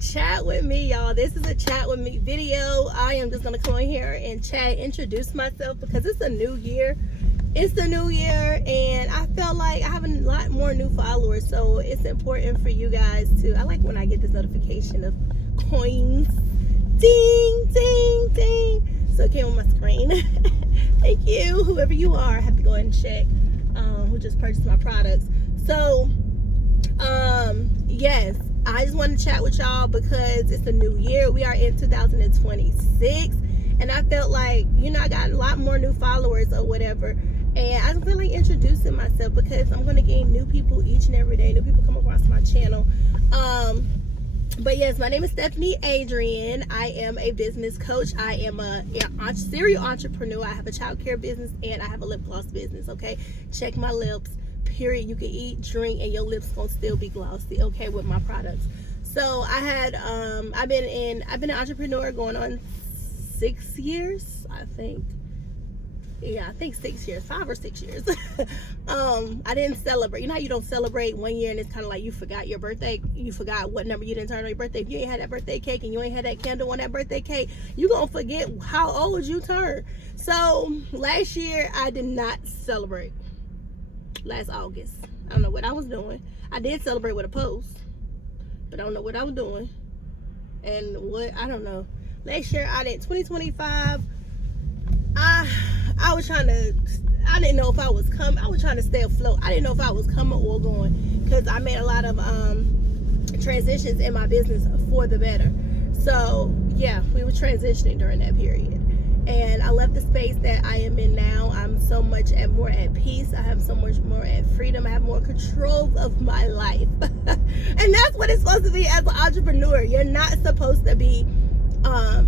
Chat with me, y'all. This is a chat with me video. I am just gonna come in here and chat, introduce myself, because it's a new year. It's the new year, and I felt like I have a lot more new followers, so it's important for you guys to. I like when I get this notification of coins, ding, ding, ding. So it came on my screen. Thank you, whoever you are. I have to go ahead and check who just purchased my products. So, yes. I just want to chat with y'all because it's a new year. We are in 2026, and I felt like, I got a lot more new followers or whatever, and I just feel like introducing myself because I'm going to gain new people each and every day. New people come across my channel. But yes, my name is StephAjrmommy2. I am a business coach. I am a serial entrepreneur. I have a childcare business and I have a lip gloss business. Okay, check my lips. Period. You can eat, drink, and your lips gonna still be glossy, okay, with my products. So I had I've been an entrepreneur going on 6 years, I think. Yeah, I think 6 years, 5 or 6 years. I didn't celebrate. You know how you don't celebrate 1 year and it's kind of like you forgot your birthday, you forgot what number you didn't turn on your birthday. If you ain't had that birthday cake and you ain't had that candle on that birthday cake, you gonna forget how old you turned. So last year I did not celebrate. Last August, I don't know what I was doing. I did celebrate with a post, but I don't know what I was doing and what, I don't know. Last year I did 2025. I was trying to, I didn't know if I was coming. I was trying to stay afloat. I didn't know if I was coming or going, because I made a lot of transitions in my business for the better. So yeah, we were transitioning during that period. And I left the space that I am in now. I'm so much more at peace. I have so much more at freedom. I have more control of my life. And that's what it's supposed to be as an entrepreneur. You're not supposed to be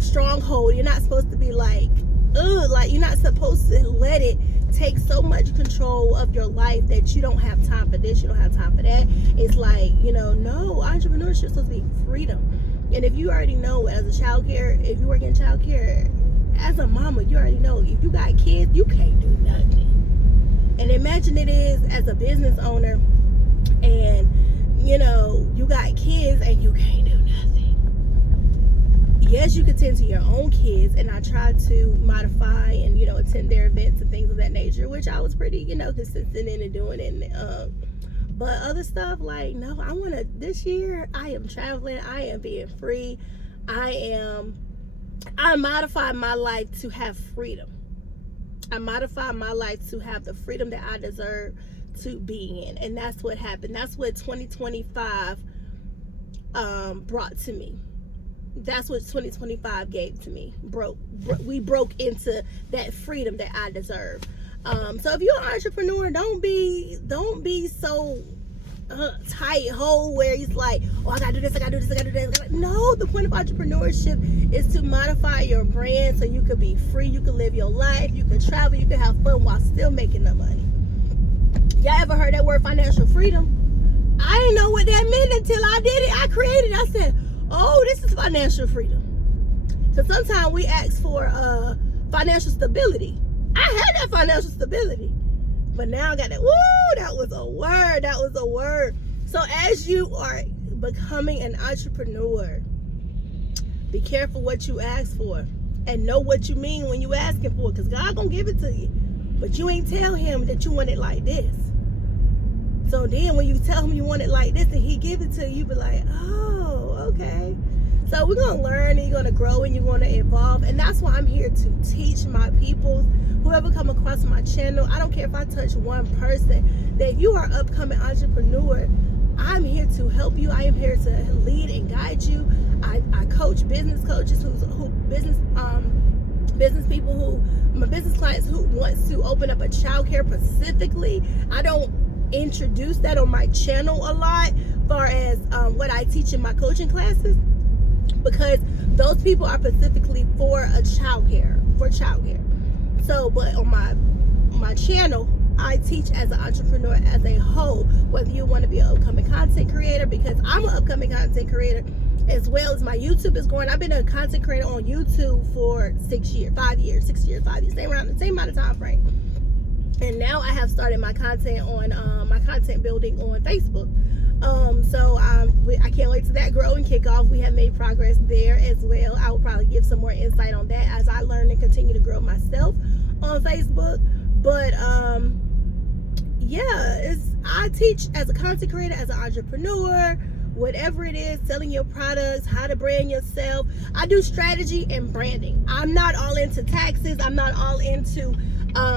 stronghold. You're not supposed to be like you're not supposed to let it take so much control of your life that you don't have time for this, you don't have time for that. It's like, no, entrepreneurship is supposed to be freedom. And if you already know, as a childcare, if you work in childcare, as a mama, you already know, if you got kids, you can't do nothing. And imagine it is as a business owner, and you got kids and you can't do nothing. Yes, you can tend to your own kids, and I try to modify and attend their events and things of that nature, which I was pretty consistent in doing. And but other stuff, like, no, I want to. This year, I am traveling. I am being free. I modified my life to have freedom. I modified my life to have the freedom that I deserve to be in. And that's what happened. That's what 2025 brought to me. That's what 2025 gave to me. We broke into that freedom that I deserve. So if you're an entrepreneur, don't be so tight hole where it's like, oh, I gotta do this, I gotta do this, I gotta do this. No, the point of entrepreneurship is to modify your brand so you can be free, you can live your life, you can travel, you can have fun while still making the money. Y'all ever heard that word financial freedom? I didn't know what that meant until I did it. I created it. I said, oh, this is financial freedom. So sometimes we ask for financial stability. I had that financial stability. But now I got that. Woo, that was a word. That was a word. So as you are becoming an entrepreneur, be careful what you ask for and know what you mean when you asking for it, because God gonna give it to you. But you ain't tell him that you want it like this. So then when you tell him you want it like this and he give it to you, be like, oh, okay. So we're going to learn, and you're going to grow, and you're going to evolve. And that's why I'm here to teach my people, whoever come across my channel. I don't care if I touch one person, that if you are an upcoming entrepreneur, I'm here to help you. I am here to lead and guide you. I coach business coaches, business people my business clients who wants to open up a childcare specifically. I don't introduce that on my channel a lot, far as what I teach in my coaching classes, because those people are specifically for childcare. So, but on my channel, I teach as an entrepreneur as a whole, whether you want to be an upcoming content creator, because I'm an upcoming content creator, as well as my YouTube is growing. I've been a content creator on YouTube for 6 years, 5 years, same amount of time frame. And now I have started my content on my content building on Facebook. So I can't wait to that grow and kick off. We have made progress there as well. I will probably give some more insight on that as I learn and continue to grow myself on Facebook. But yeah, I teach as a content creator, as an entrepreneur, whatever it is, selling your products, how to brand yourself. I do strategy and branding. I'm not all into taxes. I'm not all into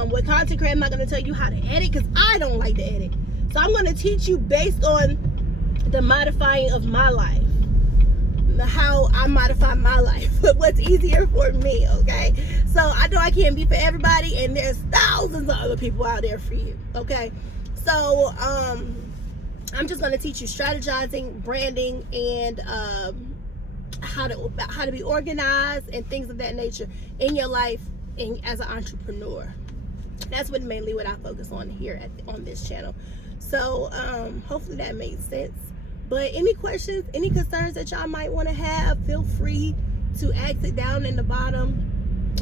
with content creator. I'm not going to tell you how to edit because I don't like to edit. So I'm going to teach you based on the modifying of my life, how I modify my life, what's easier for me, okay? So I know I can't be for everybody, and there's thousands of other people out there for you, okay? So I'm just going to teach you strategizing, branding, and how to be organized and things of that nature in your life and as an entrepreneur. That's mainly what I focus on here on this channel. So hopefully that made sense. But any questions, any concerns that y'all might want to have, feel free to ask it down in the bottom.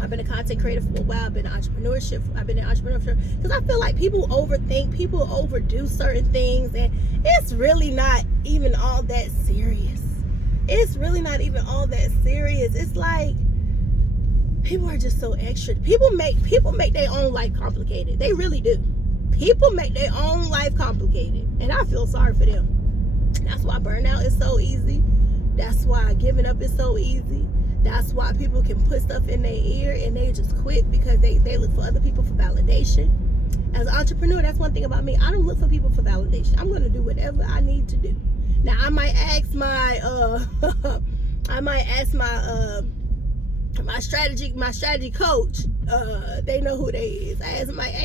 I've been a content creator for a while. I've been in entrepreneurship because I feel like people overthink, people overdo certain things, and it's really not even all that serious. It's really not even all that serious. It's like people are just so extra. People make their own life complicated. They really do. People make their own life complicated, and I feel sorry for them. That's why burnout is so easy. That's why giving up is so easy. That's why people can put stuff in their ear and they just quit because they look for other people for validation. As an entrepreneur, that's one thing about me. I don't look for people for validation. I'm going to do whatever I need to do. Now, I might ask my my strategy coach. They know who they is. I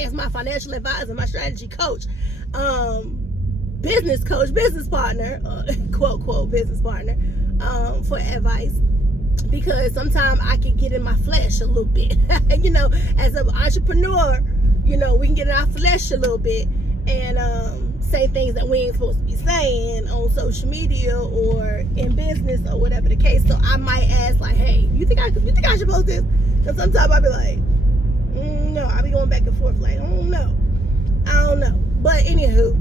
ask my financial advisor, my strategy coach, business partner, quote business partner, for advice, because sometimes I can get in my flesh a little bit. You know, as an entrepreneur, you know, we can get in our flesh a little bit and say things that we ain't supposed to be saying on social media or in business or whatever the case. So I might ask, like, hey, you think I should post this? Because sometimes I'll be like, no, I'll be going back and forth like, I don't know. But anywho,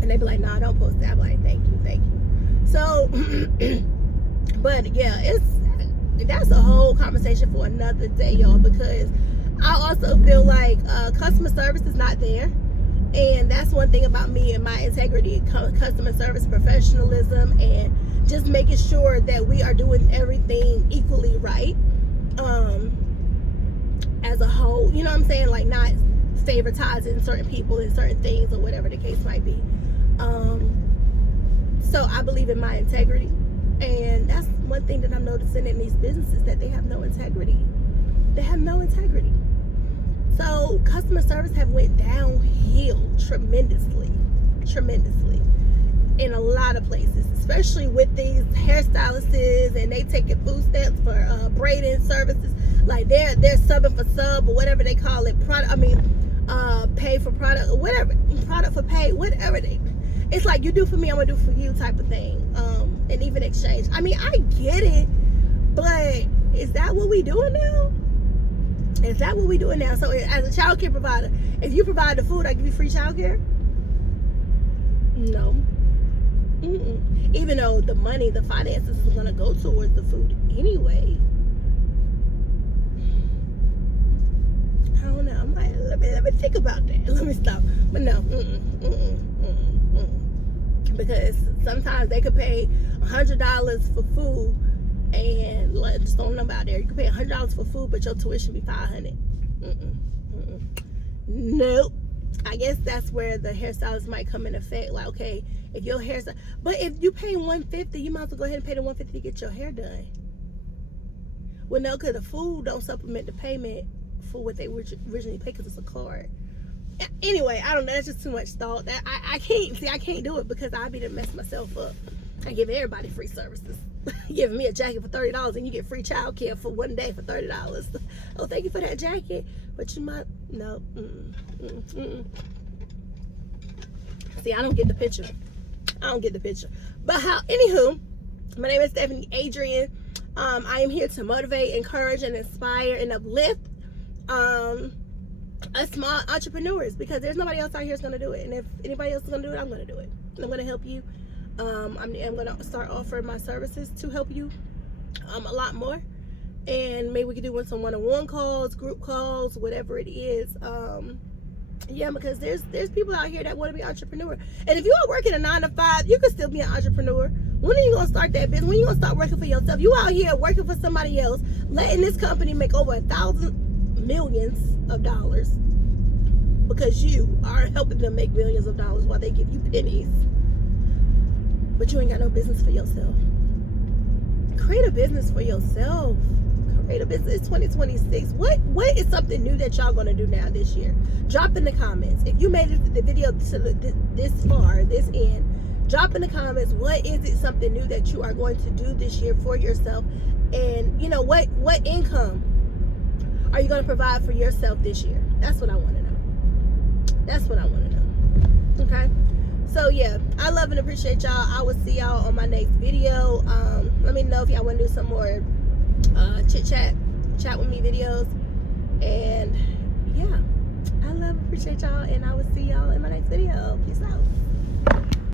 and they be like, nah, don't post that. I'm like, thank you. So but yeah, that's a whole conversation for another day, y'all, because I also feel like customer service is not there. And that's one thing about me and my integrity, customer service, professionalism, and just making sure that we are doing everything equally right, as a whole. You know what I'm saying? Like, not favoritizing certain people and certain things or whatever the case might be. So I believe in my integrity. And that's one thing that I'm noticing in these businesses, that they have no integrity. They have no integrity. So customer service have went downhill tremendously in a lot of places, especially with these hairstylists, and they taking food stamps for braiding services. Like they're subbing for sub or whatever they call it. Pay for product or whatever, product for pay, whatever it's like, you do for me, I'm gonna do for you type of thing. And even exchange. I mean, I get it, but is that what we doing now? Is that what we doing now? So as a child care provider, if you provide the food, I give you free child care? No. Even though the money, the finances is going to go towards the food anyway. I don't know. I'm like, let me think about that. Let me stop. But no. Because sometimes they could pay $100 for food, and just throwing them out there. You can pay $100 for food, but your tuition be $500. Nope. I guess that's where the hairstylist might come in effect. Like, okay, if your hairstyle, but if you pay $150, you might as well go ahead and pay the $150 to get your hair done. Well, no, because the food don't supplement the payment for what they originally paid, because it's a card. Anyway, I don't know. That's just too much thought. I can't do it, because I'll be to mess myself up. I give everybody free services. Giving me a jacket for $30 and you get free child care for one day for $30. Oh, thank you for that jacket, but you might no. See, I don't get the picture. But anywho, my name is StephAjrmommy2. I am here to motivate, encourage, and inspire and uplift. small entrepreneurs, because there's nobody else out here is going to do it. And if anybody else is going to do it, I'm going to do it. I'm going to help you. I'm going to start offering my services to help you a lot more. And maybe we could do some one-on-one calls, group calls, whatever it is. Yeah, because there's people out here that want to be entrepreneur. And if you are working a 9 to 5, you can still be an entrepreneur. When are you going to start that business? When are you going to start working for yourself? You out here working for somebody else, letting this company make over millions of dollars, because you are helping them make millions of dollars while they give you pennies. But you ain't got no business for yourself. Create a business for yourself. Create a business. It's 2026. What is something new that y'all gonna do now this year? Drop in the comments. If you made the video this far, this end, drop in the comments, what is it, something new that you are going to do this year for yourself? And you know, what income are you going to provide for yourself this year? That's what I want to know. That's what I want to know. Okay? So, yeah, I love and appreciate y'all. I will see y'all on my next video. Let me know if y'all want to do some more chat with me videos. And, yeah, I love and appreciate y'all. And I will see y'all in my next video. Peace out.